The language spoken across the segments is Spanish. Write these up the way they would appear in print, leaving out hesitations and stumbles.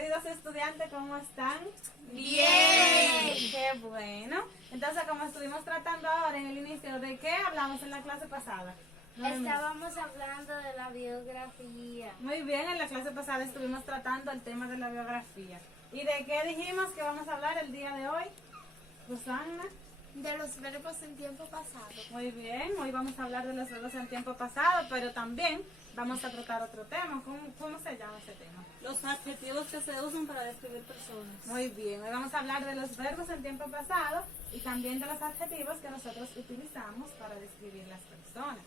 queridos estudiantes, ¿cómo están? Bien. Qué bueno. Entonces, como estuvimos tratando ahora en el inicio, ¿de qué hablamos en la clase pasada? Estábamos hablando de la biografía. Muy bien, en la clase pasada estuvimos tratando el tema de la biografía. ¿Y de qué dijimos que vamos a hablar el día de hoy? Susana. De los verbos en tiempo pasado. Muy bien, hoy vamos a hablar de los verbos en tiempo pasado, pero también vamos a tratar otro tema. ¿Cómo se llama ese tema? Los adjetivos que se usan para describir personas. Muy bien, hoy vamos a hablar de los verbos en tiempo pasado y también de los adjetivos que nosotros utilizamos para describir las personas.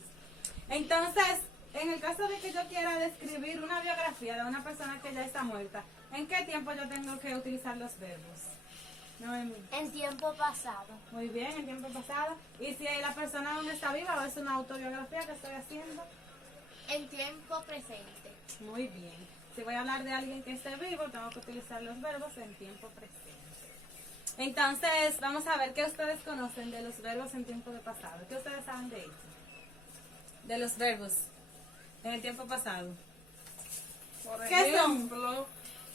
Entonces, en el caso de que yo quiera describir una biografía de una persona que ya está muerta, ¿en qué tiempo yo tengo que utilizar los verbos? Noemí. En tiempo pasado. Muy bien, en tiempo pasado. ¿Y si la persona aún está viva o es una autobiografía que estoy haciendo? En tiempo presente. Muy bien. Si voy a hablar de alguien que esté vivo, tengo que utilizar los verbos en tiempo presente. Entonces, vamos a ver qué ustedes conocen de los verbos en tiempo de pasado. ¿Qué ustedes saben de ellos? De los verbos en el tiempo pasado. Por ¿Qué son? ejemplo,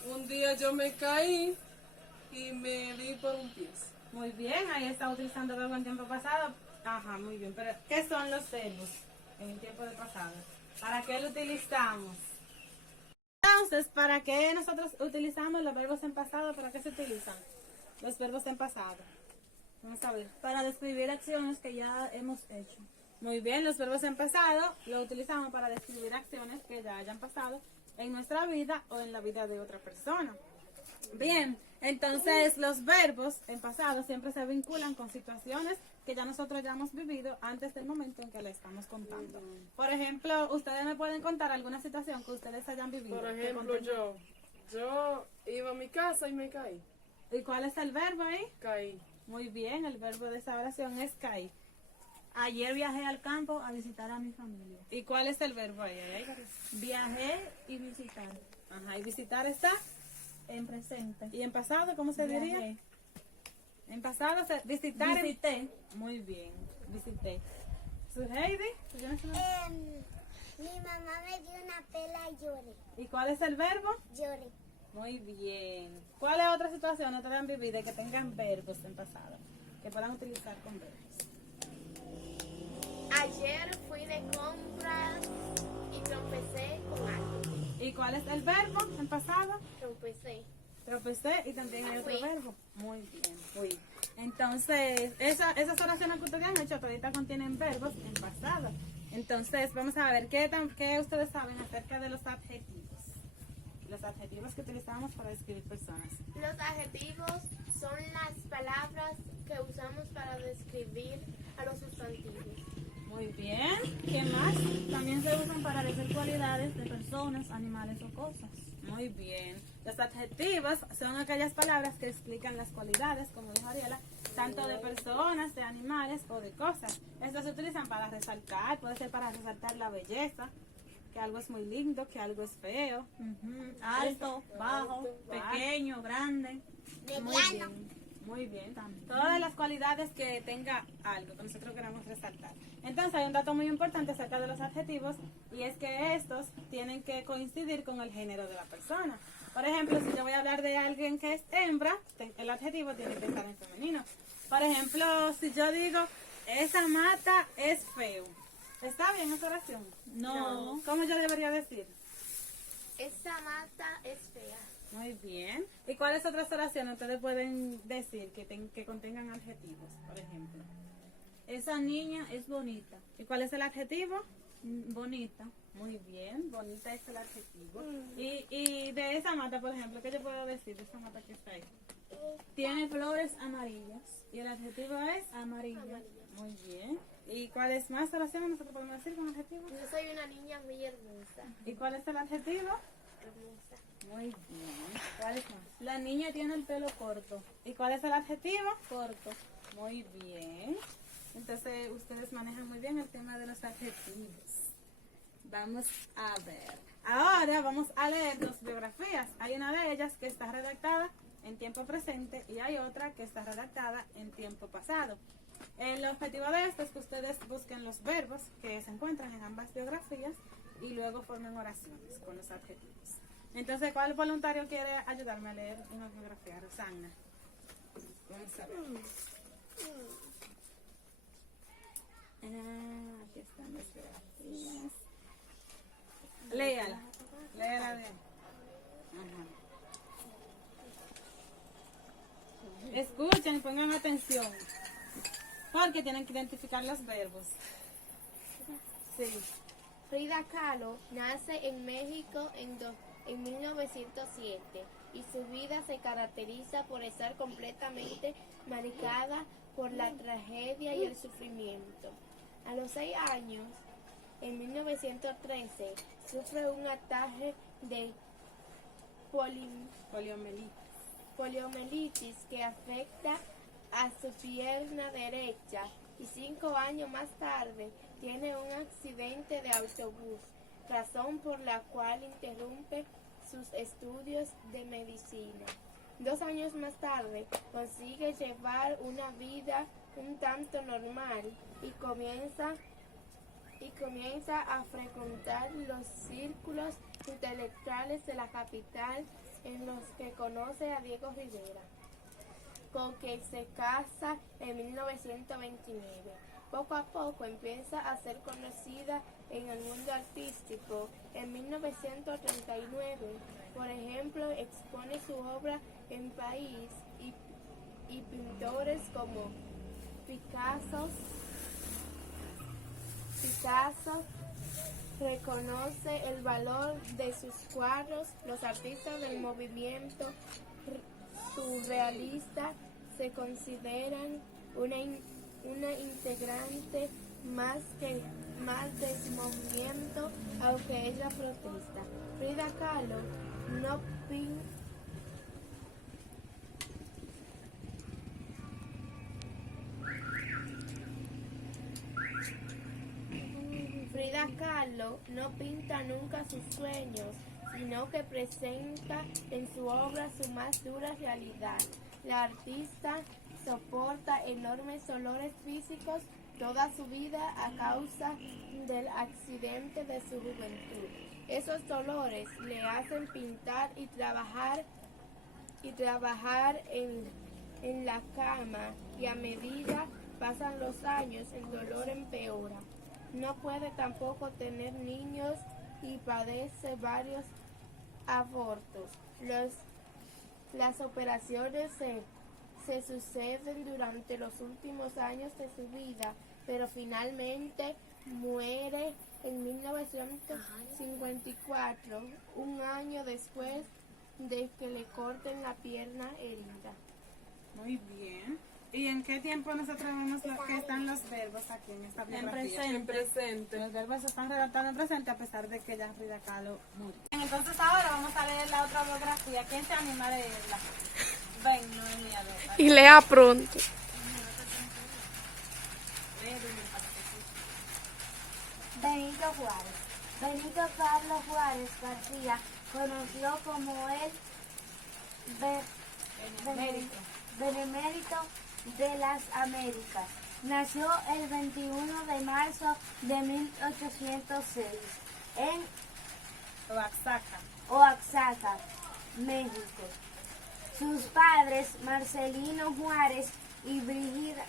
un día yo me caí y me di por un pie. Muy bien, ahí está utilizando verbo en tiempo pasado. Ajá, muy bien. Pero, ¿qué son los verbos en el tiempo de pasado? ¿Para qué lo utilizamos? Entonces, ¿para qué nosotros utilizamos los verbos en pasado? ¿Para qué se utilizan los verbos en pasado? Vamos a ver. Para describir acciones que ya hemos hecho. Muy bien, los verbos en pasado lo utilizamos para describir acciones que ya hayan pasado en nuestra vida o en la vida de otra persona. Bien, entonces los verbos en pasado siempre se vinculan con situaciones que ya nosotros ya hemos vivido antes del momento en que le estamos contando. Por ejemplo, ustedes me pueden contar alguna situación que ustedes hayan vivido. Por que ejemplo, contenga- yo iba a mi casa y me caí. ¿Y cuál es el verbo ahí? Caí. Muy bien, el verbo de esa oración es caer. Ayer viajé al campo a visitar a mi familia. ¿Y cuál es el verbo ahí? Ahí, Carlos. Viajé y visitar. Ajá, y visitar está. En presente. ¿Y en pasado cómo se diría? Viajé. En pasado, visitar. Visité. Muy bien, visité. ¿Su Heidi? ¿Tú tienes una- Mi mamá me dio una pela y lloré. ¿Y cuál es el verbo? Lloré. Muy bien. ¿Cuál es otra situación ustedes han vivido que tengan verbos en pasado? Que puedan utilizar con verbos. Ayer fui de compras y tropecé con algo. ¿Y cuál es el verbo en pasado? Tropecé. Tropecé y también hay otro Fui. verbo. Muy bien, fui. Entonces, esas oraciones que ustedes han hecho todavía contienen verbos en pasado. Entonces, vamos a ver qué ustedes saben acerca de los adjetivos. Los adjetivos que utilizamos para describir personas. Los adjetivos son las palabras que usamos para describir a los sustantivos. Muy bien. ¿Qué más? También se usan para decir cualidades de personas, animales o cosas. Muy bien. Los adjetivos son aquellas palabras que explican las cualidades, como dijo Ariela, tanto de personas, de animales o de cosas. Estos se utilizan para resaltar, puede ser para resaltar la belleza, que algo es muy lindo, que algo es feo. Ujú. Alto, bajo, pequeño, grande. Muy bien. Muy bien. Todas las cualidades que tenga algo que nosotros queramos resaltar. Entonces hay un dato muy importante acerca de los adjetivos y es que estos tienen que coincidir con el género de la persona. Por ejemplo, si yo voy a hablar de alguien que es hembra, el adjetivo tiene que estar en femenino. Por ejemplo, si yo digo, esa mata es feo. ¿Está bien esa oración? No. ¿Cómo yo debería decir? Esta mata es fea. Muy bien. ¿Y cuáles otras oraciones ustedes pueden decir que contengan adjetivos, por ejemplo? Esa niña es bonita. ¿Y cuál es el adjetivo? Bonita. Muy bien, bonita es el adjetivo. Y de esa mata, por ejemplo, ¿qué yo puedo decir de esa mata que está ahí? Tiene flores amarillas. ¿Y el adjetivo es? Amarillas. Muy bien. ¿Y cuáles más oraciones nosotros podemos decir con adjetivo? Yo soy una niña muy hermosa. ¿Y cuál es el adjetivo? Hermosa. Muy bien. ¿Cuáles más? La niña tiene el pelo corto. ¿Y cuál es el adjetivo? Corto. Muy bien. Entonces, ustedes manejan muy bien el tema de los adjetivos. Vamos a ver. Ahora vamos a leer dos biografías. Hay una de ellas que está redactada en tiempo presente y hay otra que está redactada en tiempo pasado. El objetivo de esto es que ustedes busquen los verbos que se encuentran en ambas biografías y luego formen oraciones con los adjetivos. Entonces, ¿cuál voluntario quiere ayudarme a leer una geografía? Rosana. Vamos a ver. Aquí están las geografías. Léala. Léala bien. Ajá. Escuchen y pongan atención. Porque tienen que identificar los verbos. Sí. Frida Kahlo nace en México en 1907 y su vida se caracteriza por estar completamente marcada por la tragedia y el sufrimiento. A los 6 años, en 1913, sufre un ataque de poliomielitis que afecta a su pierna derecha y 5 años más tarde tiene un accidente de autobús, razón por la cual interrumpe sus estudios de medicina. 2 años más tarde consigue llevar una vida un tanto normal y comienza a frecuentar los círculos intelectuales de la capital en los que conoce a Diego Rivera, con quien se casa en 1929. Poco a poco empieza a ser conocida en el mundo artístico. En 1939, por ejemplo, expone su obra en París y pintores como Picasso reconoce el valor de sus cuadros. Los artistas del movimiento surrealista se consideran una integrante más del movimiento, aunque ella protesta. Frida Kahlo no pinta nunca sus sueños, sino que presenta en su obra su más dura realidad. La artista soporta enormes dolores físicos toda su vida a causa del accidente de su juventud. Esos dolores le hacen pintar y trabajar en la cama, y a medida pasan los años el dolor empeora. No puede tampoco tener niños y padece varios abortos. Las operaciones se suceden durante los últimos años de su vida, pero finalmente muere en 1954, un año después de que le corten la pierna herida. Muy bien. ¿Y en qué tiempo nosotros vemos que están los verbos aquí en esta biografía? En presente. Los verbos se están redactando en presente a pesar de que ya Frida Kahlo murió. Entonces ahora vamos a leer la otra biografía. ¿Quién se anima a leerla? Ven, Noemí, a ver. Y lea pronto. Benito Juárez. Benito Carlos Juárez García, conocido como el Benemérito de las Américas. Nació el 21 de marzo de 1806 en Oaxaca, México. Sus padres, Marcelino Juárez y Brígida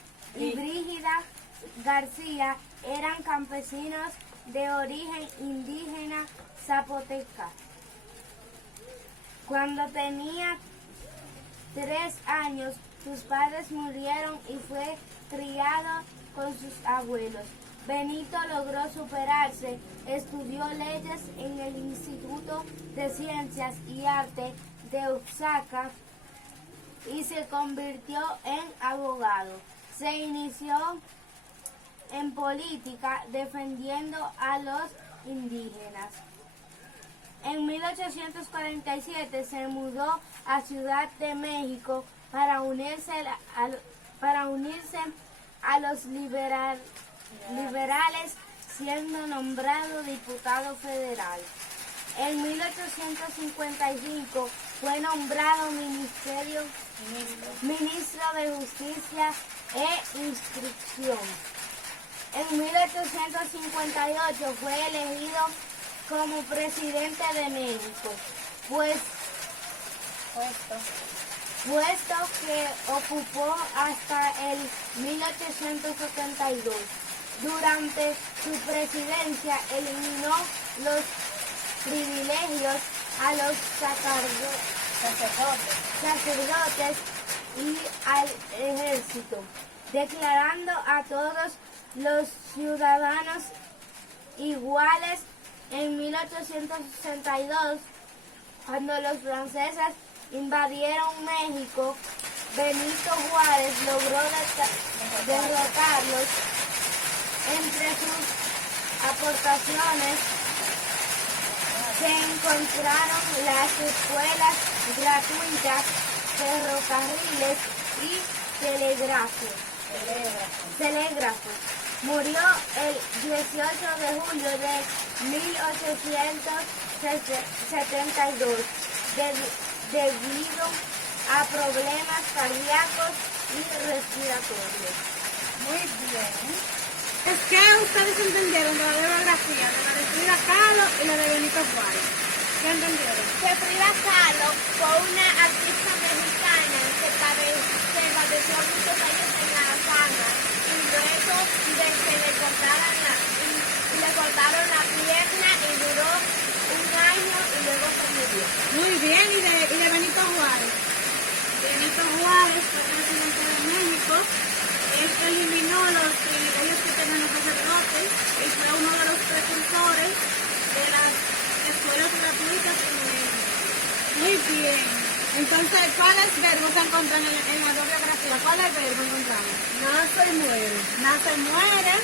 García, eran campesinos de origen indígena zapoteca. Cuando tenía 3 años, sus padres murieron y fue criado con sus abuelos. Benito logró superarse, estudió leyes en el Instituto de Ciencias y Arte de Oaxaca y se convirtió en abogado. Se inició en política defendiendo a los indígenas. En 1847 se mudó a Ciudad de México para unirse a los liberales, siendo nombrado diputado federal. En 1855 fue nombrado ministro de Justicia e Instrucción. En 1858 fue elegido como presidente de México. puesto que ocupó hasta el 1872. Durante su presidencia eliminó los privilegios a los sacerdotes y al ejército, declarando a todos los ciudadanos iguales. En 1862, cuando los franceses invadieron México, Benito Juárez logró derrotarlos. Entre sus aportaciones se encontraron las escuelas gratuitas, ferrocarriles y telégrafos. Murió el 18 de julio de 1872 debido a problemas cardíacos y respiratorios. Muy bien. Es que ustedes entendieron de la biografía de la de Frida Kahlo y la de Benito Juárez. ¿Qué entendieron? Que Frida Kahlo fue una artista mexicana que padeció muchos años en la fama y luego de que le cortaron la pierna y duró un año y luego se murió. Muy bien, ¿y de Benito Juárez? Benito Juárez fue presidente de México. Él eliminó los privilegios que tenían los sacerdotes y fue uno de los precursores de las escuelas gratuitas en México. Muy bien. Entonces, ¿cuáles verbos se encuentran en la biografía? ¿Cuáles verbos encontramos? Nace y muere. Nace, muere,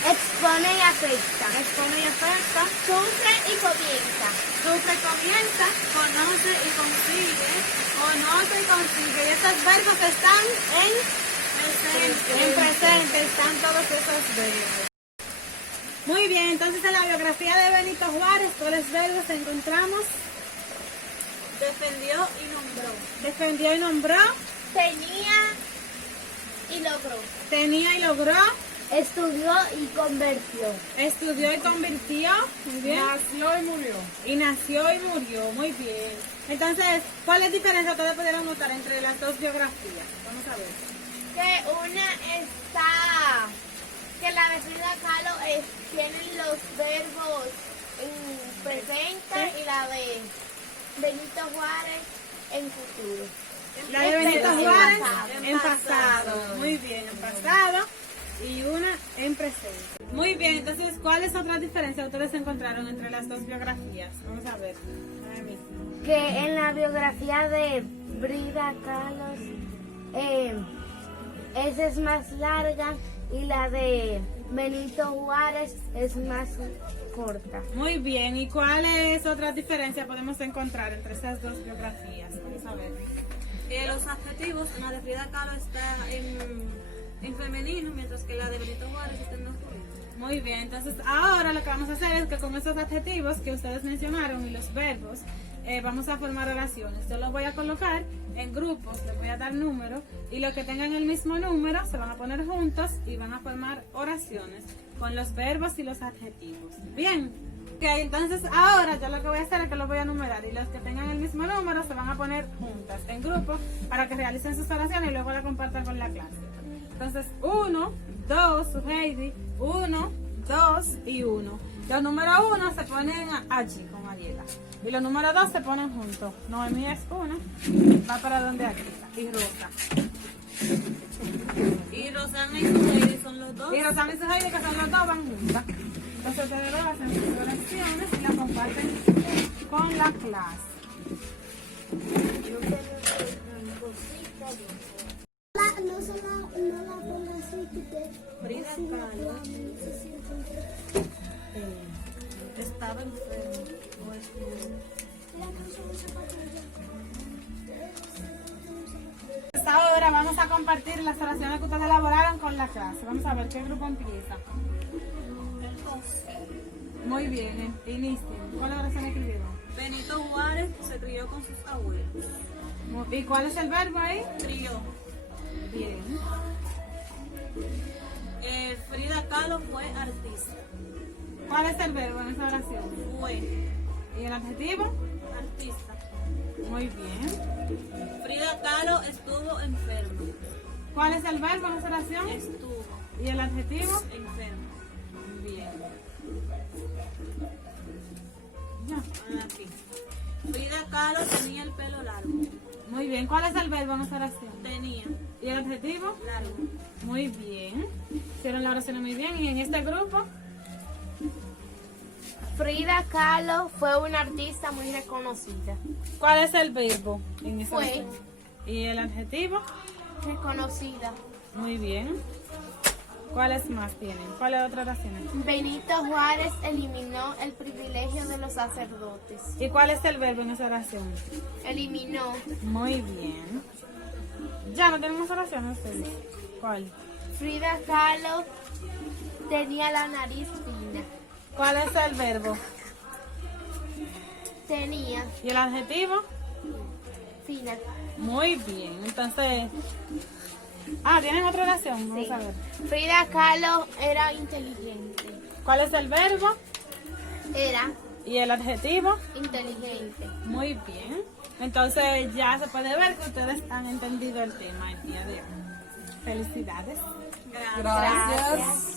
Expone y afecta. expone y afecta, Sufre y comienza. sufre y comienza, conoce y consigue, conoce y consigue. Y estos verbos están en presente, están todos esos verbos. Muy bien, entonces en la biografía de Benito Juárez, ¿cuáles verbos encontramos? Defendió y nombró. Defendió y nombró, Tenía y logró. tenía y logró, Estudió y convirtió. estudió y convirtió, muy bien, Nació y murió. y nació y murió, muy bien. Entonces, ¿cuál es la diferencia que ustedes pudieron notar entre las dos biografías? Vamos a ver. Que una está, que la de Frida Kahlo tienen los verbos en presente y la de Benito Juárez en futuro. La de Benito En Juárez pasado. en pasado, muy bien, en pasado, y una en presente. Muy bien, entonces, ¿cuáles otras diferencias ustedes encontraron entre las dos biografías? Vamos a ver. Noemí. Que en la biografía de Frida Kahlo esa es más larga y la de Benito Juárez es más corta. Muy bien, ¿y cuáles otras diferencias podemos encontrar entre esas dos biografías? Vamos a ver. Los adjetivos, en la de Frida Kahlo está en femenino, mientras que la de Benito Juárez está en masculino. Muy bien, entonces ahora lo que vamos a hacer es que con esos adjetivos que ustedes mencionaron y los verbos, vamos a formar oraciones. Yo los voy a colocar en grupos, les voy a dar números y los que tengan el mismo número se van a poner juntos y van a formar oraciones con los verbos y los adjetivos. Bien, ok, entonces ahora yo lo que voy a hacer es que los voy a numerar y los que tengan el mismo número se van a poner juntas en grupos para que realicen sus oraciones y luego la compartan con la clase. Entonces, 1, 2, Heidi, 1, 2 y 1. Los números 1 se ponen allí con Ariela. Y los números 2 se ponen juntos. Noemí es 1, va para donde Ariela. Y Rosa. Y Rosana y Heidi son los dos. Y Rosana y su Heidi, que son los dos, van juntas. Entonces ustedes dos hacen sus oraciones y las comparten con la clase. No la pongas así que te... Frida Kahlo estaba enfermo o estuvo. Pues ahora vamos a compartir las oraciones que ustedes elaboraron con la clase. Vamos a ver qué grupo empieza. Muy bien, inicien. ¿Cuál oración escribieron? Benito Juárez se crió con sus abuelos. ¿Y cuál es el verbo ahí? Crió. Bien. Frida Kahlo fue artista. ¿Cuál es el verbo en esa oración? Fue ¿Y el adjetivo? artista. Muy bien. Frida Kahlo estuvo enferma. ¿Cuál es el verbo en esa oración? Estuvo ¿Y el adjetivo? enferma. Bien. Ya. Aquí. Frida Kahlo tenía el pelo largo. Muy bien. ¿Cuál es el verbo en esa oración? Tenía ¿Y el adjetivo? largo. Muy bien. Hicieron la oración muy bien. ¿Y en este grupo? Frida Kahlo fue una artista muy reconocida. ¿Cuál es el verbo en esa Fue. oración? ¿Y el adjetivo? Reconocida. Muy bien. ¿Cuáles más tienen? ¿Cuáles otras oraciones? Benito Juárez eliminó el privilegio de los sacerdotes. ¿Y cuál es el verbo en esa oración? Eliminó. Muy bien. Ya no tenemos oraciones ustedes. ¿Cuál? Frida Kahlo tenía la nariz fina. ¿Cuál es el verbo? Tenía ¿Y el adjetivo? fina. Muy bien. Entonces. ¿Tienen otra oración? Vamos Sí. a ver. Frida Kahlo era inteligente. ¿Cuál es el verbo? Era ¿Y el adjetivo? inteligente. Muy bien. Entonces ya se puede ver que ustedes han entendido el tema el día de hoy. Felicidades. Gracias.